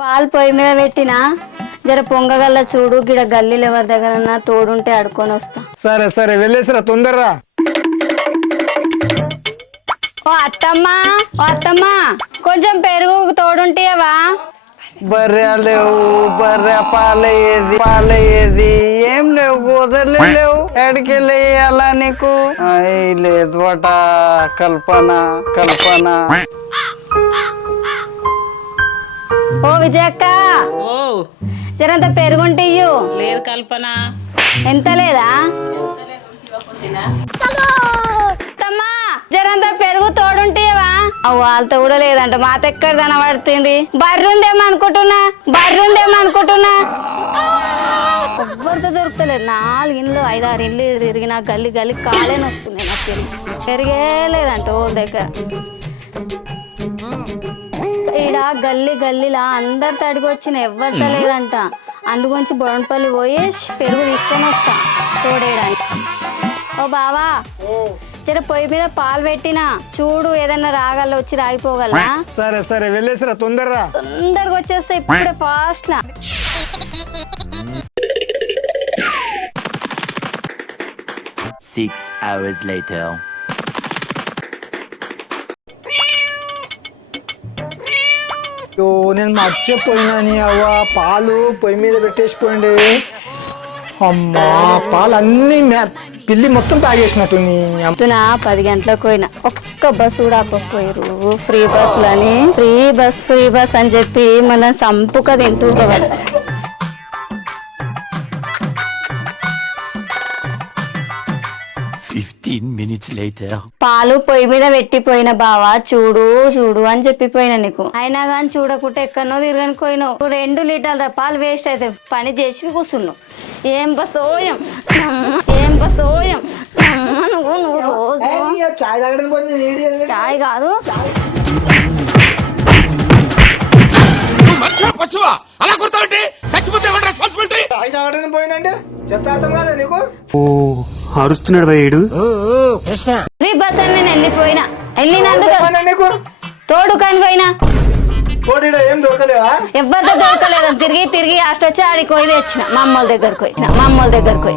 పాలు పొయ్యి మీద పెట్టినా జర పొంగగల్ల చూడు గిడ గల్లీలు ఎవరి దగ్గర తోడుంటే అడుకొని వస్తా. సరే సరే వెళ్ళేసిరా తొందరరా. ఓ అత్తమ్మా ఓ అత్తమ్మా కొంచెం పెరుగు తోడుంటేవా? బర్రె లేవు, బర్రె పాలయ్యేది ఏం లేవు, గోదర్లే లేవు. ఎడికెళ్ళి అలా నీకు లేదు అట. కల్పన కల్పన. ఓ విజయక్క ఓ జరంత పెరుగుంటే ఇయ్యు. లేదు కల్పన. ఎంత లేదా? అత్తమ్మా జరంత పెరుగు తోడుంటేవా? వాళ్ళతో కూడా లేదంట. మాత ఎక్కడ కనబడుతుంది. బర్రుందేమనుకుంటున్నా ఎవ్వరితో దొరుకుతలేదు. 4 ఇండ్లు 5-6 ఇండ్లు తిరిగినా గల్లి గల్లి కాలేని వస్తుంది. నాకు పెరిగే లేదంట ఓ దగ్గర. ఈడ గల్లి గల్లీలా అందరితో అడిగి వచ్చిన ఎవ్వరితో లేదంట. అందుగురించి బొడంపల్లి పోయి పెరుగు తీసుకొని వస్తా తోడేయడానికి. ఓ బావా జర పొయ్యి మీద పాలు పెట్టినా చూడు ఏదన్నా రాగల వచ్చి రాగిపోగలనా? సరే సరే వెళ్ళేసిరా తొందరరా. తొందరగా వచ్చేస్తా ఇప్పుడే ఫాస్ట్ లా. 6 hours later. నేను మర్చిపోయినా నీ అవ్వ పాలు పొయ్యి మీద పెట్టేసిపోయింది. అమ్మా పాలు అన్ని పిల్లి మొత్తం తాగేసినట్టుంది. పొద్దున 10 గంటలకు పోయినా ఒక్క బస్సు కూడా ఆపకపోయారు. ఫ్రీ బస్ అని చెప్పి మనం సంపుక తింటూ పోవాలి. 15 minutes later. పాలు పొయ్యి మీద పెట్టిపోయిన బావా చూడు చూడు అని చెప్పిపోయినా నీకు. అయినా కానీ చూడకుంటే ఎక్కడనో తిరగని పోయినావు. 2 లీటర్ల పాలు వేస్ట్ అయితే పని చేసి కూర్చున్నావు. ఏం బసోయం నువ్వు రోజు చాయ్ కాదు అరుస్తున్నాడు భయ్యుడు. ఫ్రీ బస్ అని నేను వెళ్ళినందుకు తోడు కాని పోయినా ఏం దొరకలేవా? ఎవరితో దొరకలేదు. తిరిగి హాస్ట్ వచ్చి ఆడికి పోయి తెచ్చిన మా అమ్మల దగ్గరకు పోయి